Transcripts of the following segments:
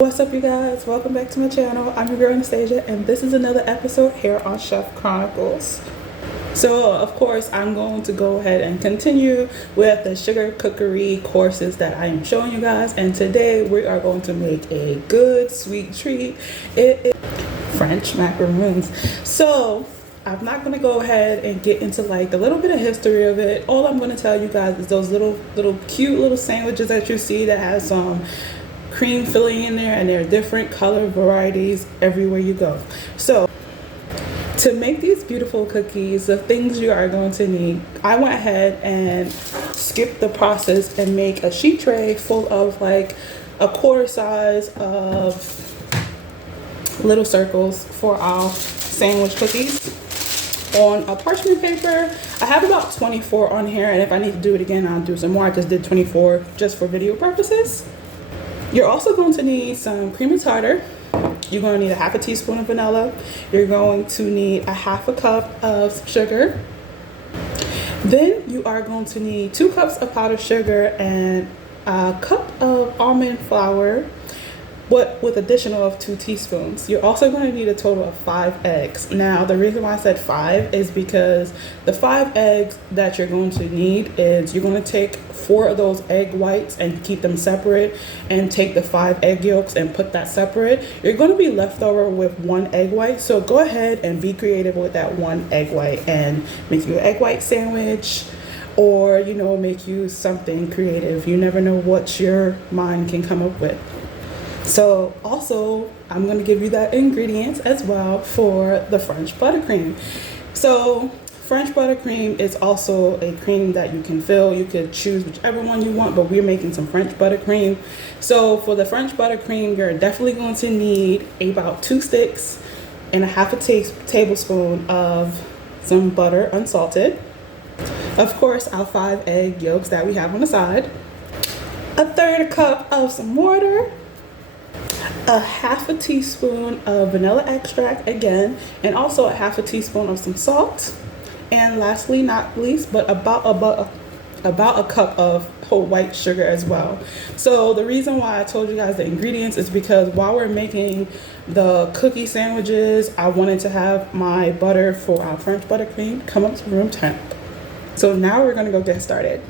What's up, you guys? Welcome back to my channel. I'm your girl Anastasia, and this is another episode here on Chef Chronicles. So of course I'm going to go ahead and continue with the sugar cookery courses that I am showing you guys, and today we are going to make a good sweet treat. It is French macaroons. So I'm not going to go ahead and get into like the little bit of history of it. All I'm going to tell you guys is those little cute little sandwiches that you see that has some cream filling in there, and there are different color varieties everywhere you go. So to make these beautiful cookies, the things you are going to need, I went ahead and skipped the process and make a sheet tray full of like a quarter size of little circles for our sandwich cookies on a parchment paper. I have about 24 on here, and if I need to do it again, I'll do some more. I just did 24 just for video purposes. You're also going to need some cream of tartar. You're going to need a half a teaspoon of vanilla. You're going to need a half a cup of sugar. Then you are going to need 2 cups of powdered sugar and a cup of almond flour, but with additional of 2 teaspoons. You're also going to need a total of 5 eggs. Now, the reason why I said 5 is because the 5 eggs that you're going to need is you're going to take 4 of those egg whites and keep them separate, and take the 5 egg yolks and put that separate. You're going to be left over with 1 egg white, so go ahead and be creative with that 1 egg white and make you an egg white sandwich, or make you something creative. You never know what your mind can come up with. So also, I'm going to give you that ingredients as well for the French buttercream. So French buttercream is also a cream that you can fill. You could choose whichever one you want, but we're making some French buttercream. So for the French buttercream, you're definitely going to need about 2 sticks and a half a tablespoon of some butter unsalted. Of course, our 5 egg yolks that we have on the side. A 1/3 cup of some water. A half a teaspoon of vanilla extract again, and also a half a teaspoon of some salt. And lastly, not least, but about a cup of whole white sugar as well. So the reason why I told you guys the ingredients is because while we're making the cookie sandwiches, I wanted to have my butter for our French buttercream come up to room temp. So now we're gonna go get started.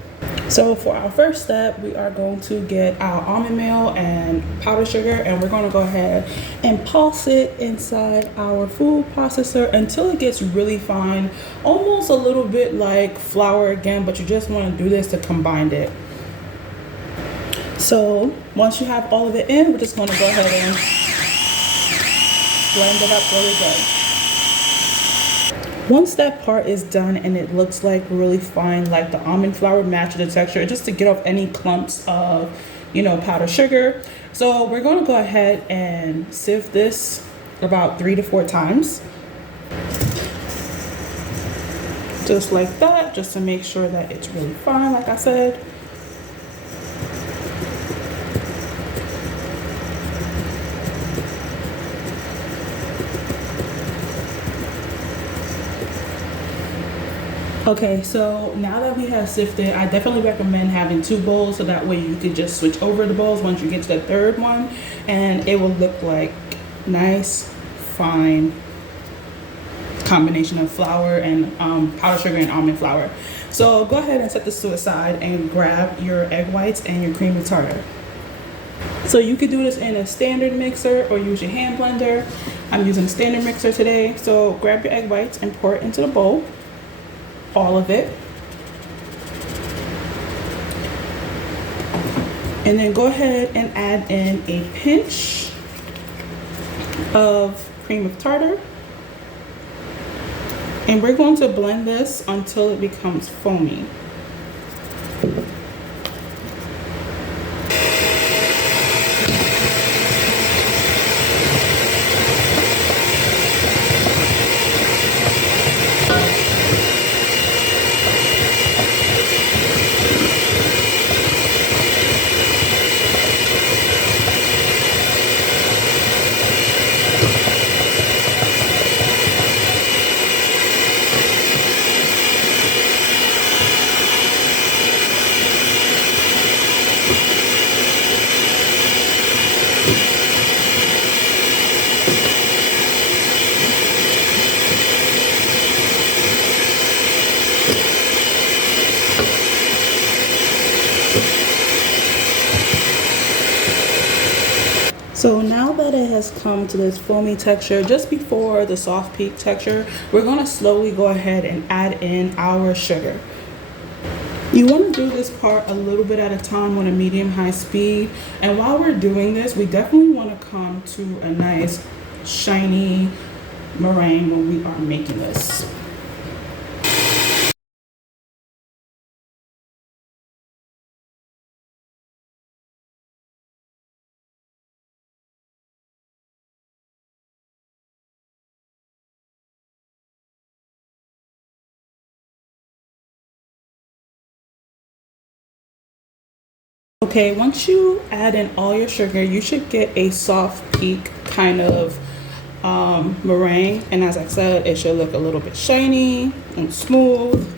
So for our first step, we are going to get our almond meal and powdered sugar, and we're going to go ahead and pulse it inside our food processor until it gets really fine, almost a little bit like flour again, but you just want to do this to combine it. So once you have all of it in, we're just going to go ahead and blend it up really good. Once that part is done and it looks like really fine, like the almond flour matches the texture, just to get off any clumps of, powdered sugar. So we're going to go ahead and sieve this about 3 to 4 times. Just like that, just to make sure that it's really fine, like I said. Okay, so now that we have sifted, I definitely recommend having 2 bowls, so that way you can just switch over the bowls once you get to the 3rd one, and it will look like nice, fine combination of flour and powdered sugar and almond flour. So go ahead and set this to the side and grab your egg whites and your cream of tartar. So you could do this in a standard mixer or use your hand blender. I'm using a standard mixer today. So grab your egg whites and pour it into the bowl. All of it, and then go ahead and add in a pinch of cream of tartar, and we're going to blend this until it becomes foamy. So now that it has come to this foamy texture, just before the soft peak texture, we're going to slowly go ahead and add in our sugar. You want to do this part a little bit at a time on a medium-high speed. And while we're doing this, we definitely want to come to a nice shiny meringue when we are making this. Okay, once you add in all your sugar, you should get a soft peak kind of meringue. And as I said, it should look a little bit shiny and smooth.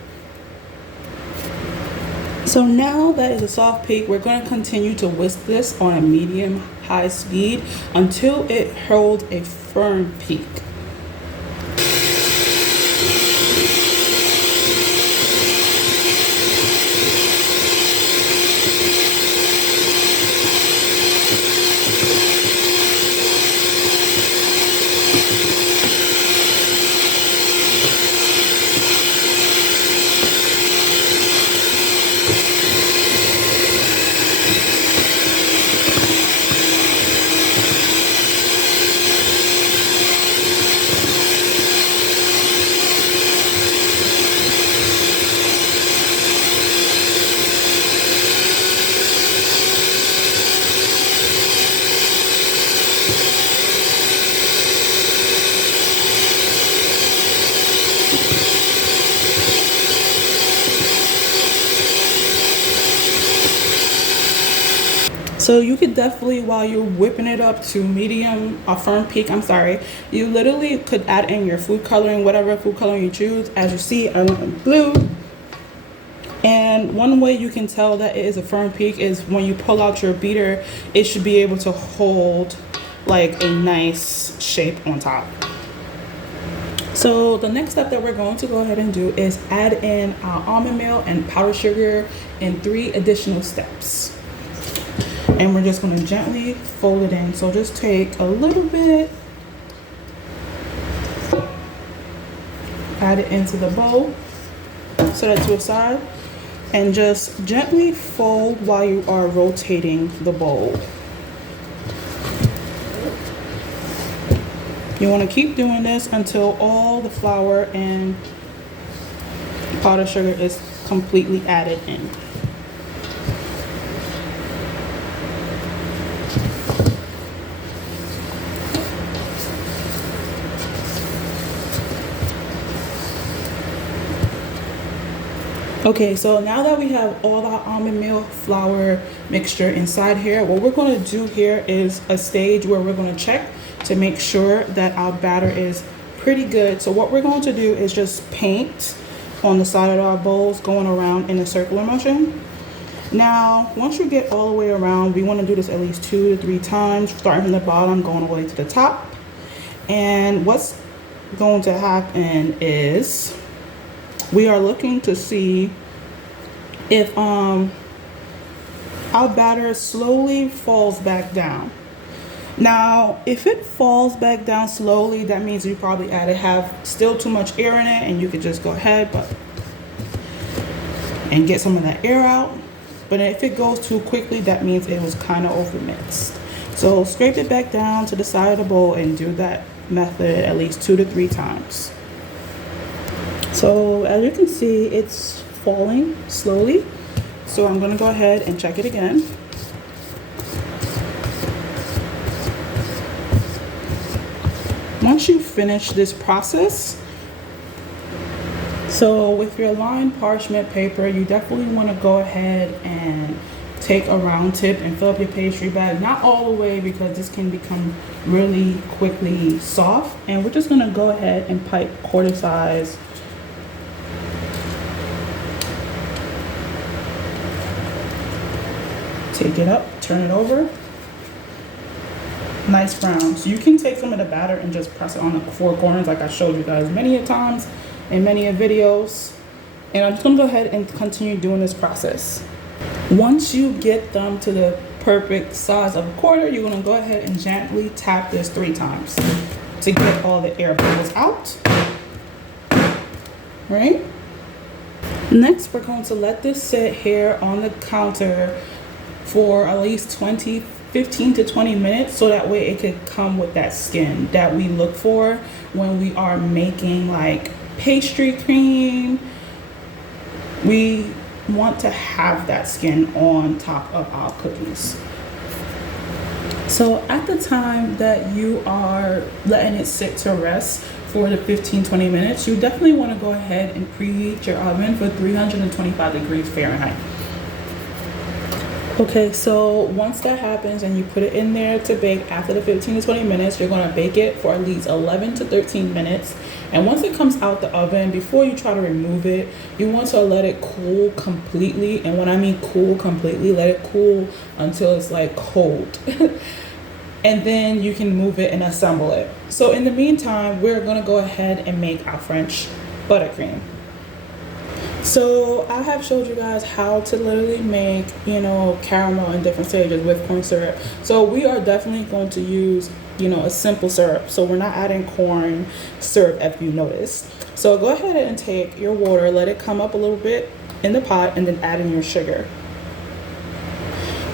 So now that is a soft peak, we're going to continue to whisk this on a medium high speed until it holds a firm peak. So you could definitely, while you're whipping it up to medium or firm peak, you literally could add in your food coloring, whatever food coloring you choose. As you see, I went with blue. And one way you can tell that it is a firm peak is when you pull out your beater, it should be able to hold like a nice shape on top. So the next step that we're going to go ahead and do is add in our almond meal and powdered sugar in 3 additional steps. And we're just going to gently fold it in. So just take a little bit, add it into the bowl, set it to a side, and just gently fold while you are rotating the bowl. You want to keep doing this until all the flour and powdered sugar is completely added in. Okay, so now that we have all our almond meal flour mixture inside here, what we're going to do here is a stage where we're going to check to make sure that our batter is pretty good. So what we're going to do is just paint on the side of our bowls going around in a circular motion. Now, once you get all the way around, we want to do this at least 2 to 3 times, starting from the bottom, going all the way to the top. And what's going to happen is we are looking to see if our batter slowly falls back down. Now, if it falls back down slowly, that means you probably have still too much air in it, and you could just go ahead and get some of that air out. But if it goes too quickly, that means it was kind of over mixed. So scrape it back down to the side of the bowl and do that method at least 2 to 3 times. So as you can see, it's falling slowly. So I'm going to go ahead and check it again. Once you finish this process, so with your lined parchment paper, you definitely want to go ahead and take a round tip and fill up your pastry bag. Not all the way, because this can become really quickly soft. And we're just going to go ahead and pipe quarter size. Take it up, turn it over. Nice brown. So you can take some of the batter and just press it on the 4 corners like I showed you guys many a times in many a videos. And I'm just gonna go ahead and continue doing this process. Once you get them to the perfect size of a quarter, you're going to go ahead and gently tap this 3 times to get all the air bubbles out. Right? Next, we're going to let this sit here on the counter for at least 15 to 20 minutes, so that way it could come with that skin that we look for when we are making like pastry cream. We want to have that skin on top of our cookies. So at the time that you are letting it sit to rest for the 15-20 minutes, you definitely want to go ahead and preheat your oven for 325 degrees Fahrenheit. Okay, so once that happens and you put it in there to bake after the 15 to 20 minutes, you're going to bake it for at least 11 to 13 minutes. And once it comes out the oven, before you try to remove it, you want to let it cool completely. And when I mean cool completely, let it cool until it's like cold. And then you can move it and assemble it. So in the meantime, we're going to go ahead and make our French buttercream. So I have showed you guys how to literally make, caramel in different stages with corn syrup. So we are definitely going to use, a simple syrup. So we're not adding corn syrup, if you notice. So go ahead and take your water, let it come up a little bit in the pot, and then add in your sugar.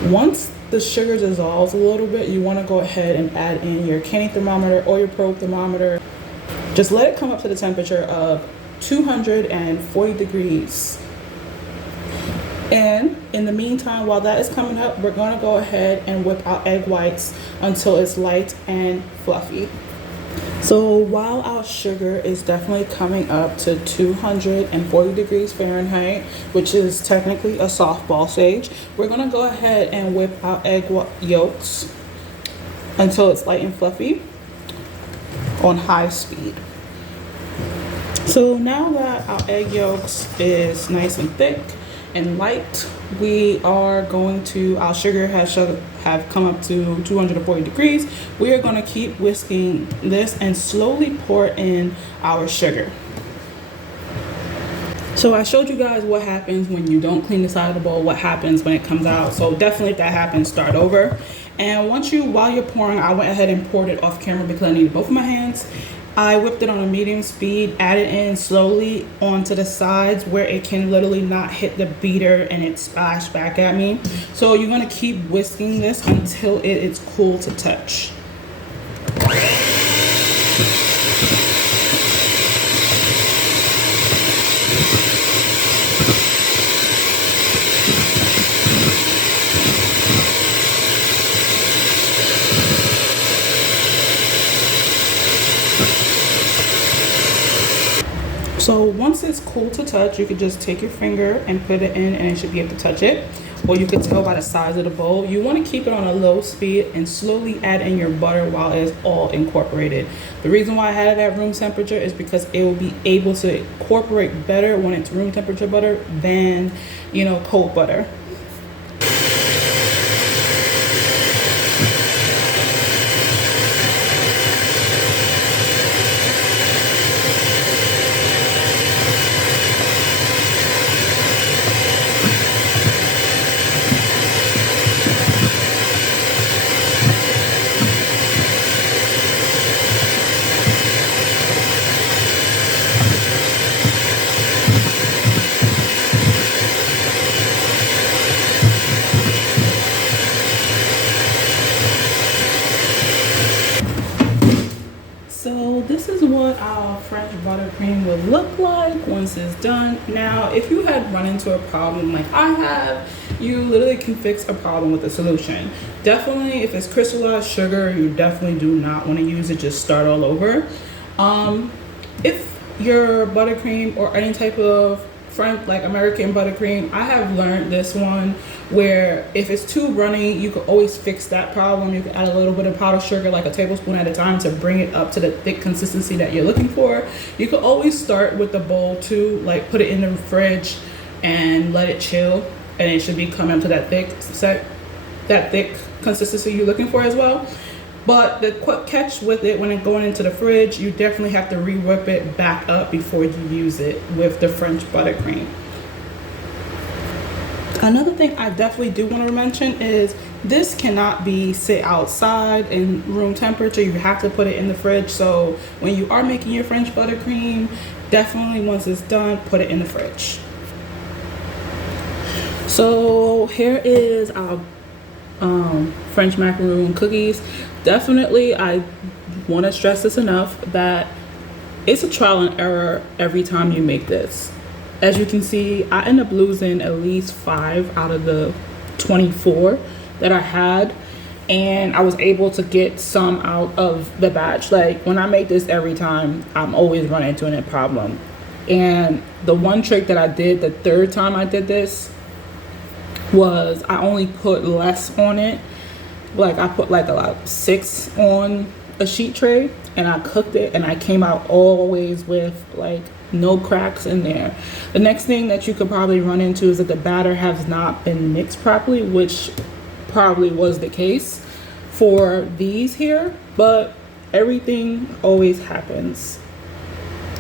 Once the sugar dissolves a little bit, you want to go ahead and add in your canning thermometer or your probe thermometer. Just let it come up to the temperature of 240 degrees. And in the meantime, while that is coming up, we're going to go ahead and whip our egg whites until it's light and fluffy. So while our sugar is definitely coming up to 240 degrees Fahrenheit, which is technically a softball stage, we're going to go ahead and whip our egg yolks until it's light and fluffy on high speed. So now that our egg yolks is nice and thick and light, we are going to, our sugar have come up to 240 degrees. We are going to keep whisking this and slowly pour in our sugar. So I showed you guys what happens when you don't clean the side of the bowl, what happens when it comes out. So definitely if that happens, start over. And while you're pouring, I went ahead and poured it off camera because I needed both of my hands. I whipped it on a medium speed, added in slowly onto the sides where it can literally not hit the beater and it splashed back at me. So you're going to keep whisking this until it is cool to touch. So once it's cool to touch, you could just take your finger and put it in and it should be able to touch it. Or you could tell by the size of the bowl. You want to keep it on a low speed and slowly add in your butter while it's all incorporated. The reason why I had it at room temperature is because it will be able to incorporate better when it's room temperature butter than, cold butter. So this is what our French buttercream will look like once it's done. Now, if you had run into a problem like I have, you literally can fix a problem with a solution. Definitely, if it's crystallized sugar, you definitely do not want to use it. Just start all over. If your buttercream or any type of French, like American buttercream, I have learned this one where if it's too runny, you can always fix that problem. You can add a little bit of powdered sugar, like a tablespoon at a time, to bring it up to the thick consistency that you're looking for. You can always start with the bowl too, like put it in the fridge and let it chill, and it should be coming to that thick consistency you're looking for as well. But the catch with it, when it's going into the fridge, you definitely have to re-whip it back up before you use it with the French buttercream. Another thing I definitely do want to mention is This cannot be sit outside in room temperature. You have to put it in the fridge. So when you are making your French buttercream, definitely once it's done, put it in the fridge. So here is our French macaroon cookies. Definitely, I want to stress this enough that it's a trial and error every time you make this. As you can see, I end up losing at least 5 out of the 24 that I had, and I was able to get some out of the batch. Like when I make this every time, I'm always running into a problem. And the one trick that I did the third time I did this was I only put less on it. Like I put like about 6 on a sheet tray, and I cooked it, and I came out always with like no cracks in there. The next thing that you could probably run into is that the batter has not been mixed properly, which probably was the case for these here, but everything always happens.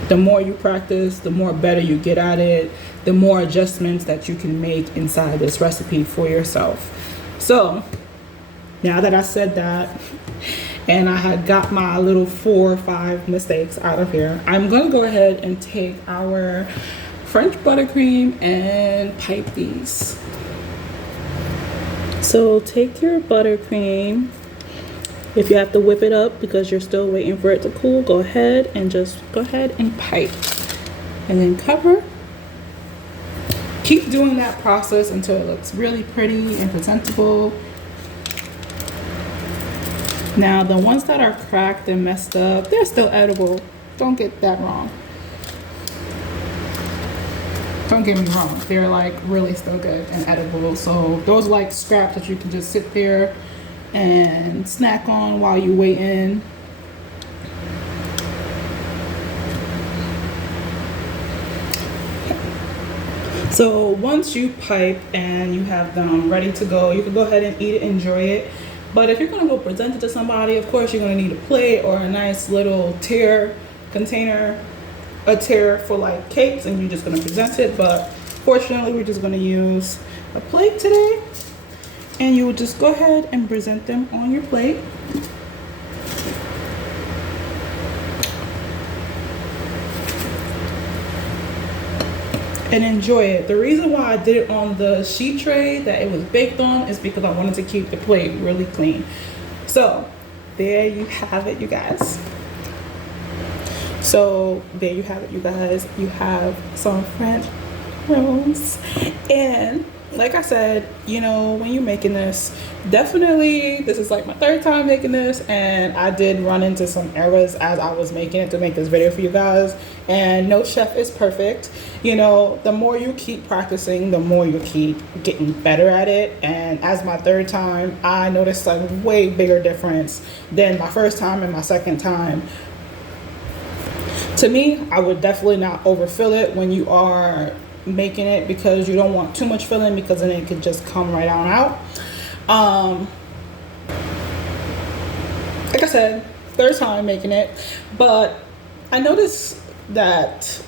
The more you practice, the more better you get at it, the more adjustments that you can make inside this recipe for yourself. So now that I said that, and I had got my little 4 or 5 mistakes out of here, I'm gonna go ahead and take our French buttercream and pipe these. So take your buttercream. If you have to whip it up because you're still waiting for it to cool, go ahead and just go ahead and pipe. And then cover. Keep doing that process until it looks really pretty and presentable. Now the ones that are cracked and messed up, they're still edible. Don't get that wrong. Don't get me wrong, they're like really still good and edible. So those are like scraps that you can just sit there and snack on while you wait in. So once you pipe and you have them ready to go, you can go ahead and eat it, enjoy it. But if you're gonna go present it to somebody, of course you're gonna need a plate or a nice little tear container, a tear for like cakes, and you're just gonna present it. But fortunately, we're just gonna use a plate today, and you would just go ahead and present them on your plate. And enjoy it. The reason why I did it on the sheet tray that it was baked on is because I wanted to keep the plate really clean. So there you have it, you guys. So there you have it, you guys. You have some French rolls. And like I said, you know, when you're making this, definitely, this is like my 3rd time making this, and I did run into some errors as I was making it to make this video for you guys. And no chef is perfect. You know, the more you keep practicing, the more you keep getting better at it. And as my 3rd time, I noticed a way bigger difference than my 1st time and my 2nd time. To me, I would definitely not overfill it when you are making it, because you don't want too much filling, because then it could just come right on out. Like I said, 3rd time making it, but I noticed that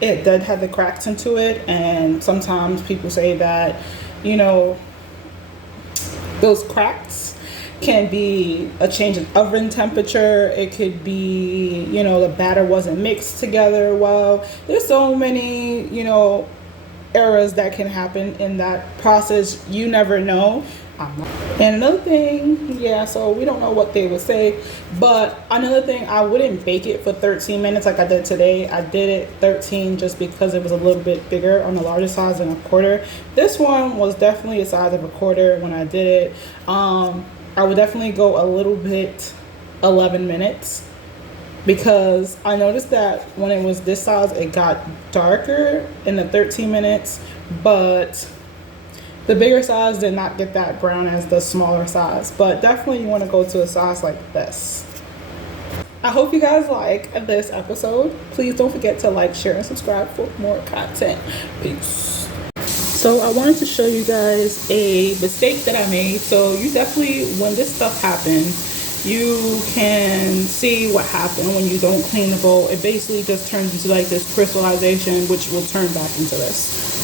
it did have the cracks into it, and sometimes people say that, you know, those cracks can be a change in oven temperature. It could be, you know, the batter wasn't mixed together well. There's so many, you know, errors that can happen in that process. You never know. And another thing, yeah, so we don't know what they would say, but another thing, I wouldn't bake it for 13 minutes like I did today. I did it 13 just because it was a little bit bigger on the larger size than a quarter. This one was definitely the size of a quarter when I did it. I would definitely go a little bit 11 minutes, because I noticed that when it was this size, it got darker in the 13 minutes, but the bigger size did not get that brown as the smaller size. But definitely you want to go to a size like this. I hope you guys like this episode. Please don't forget to like, share, and subscribe for more content. Peace. So I wanted to show you guys a mistake that I made. So you definitely, when this stuff happens, you can see what happened when you don't clean the bowl. It basically just turns into like this crystallization, which will turn back into this.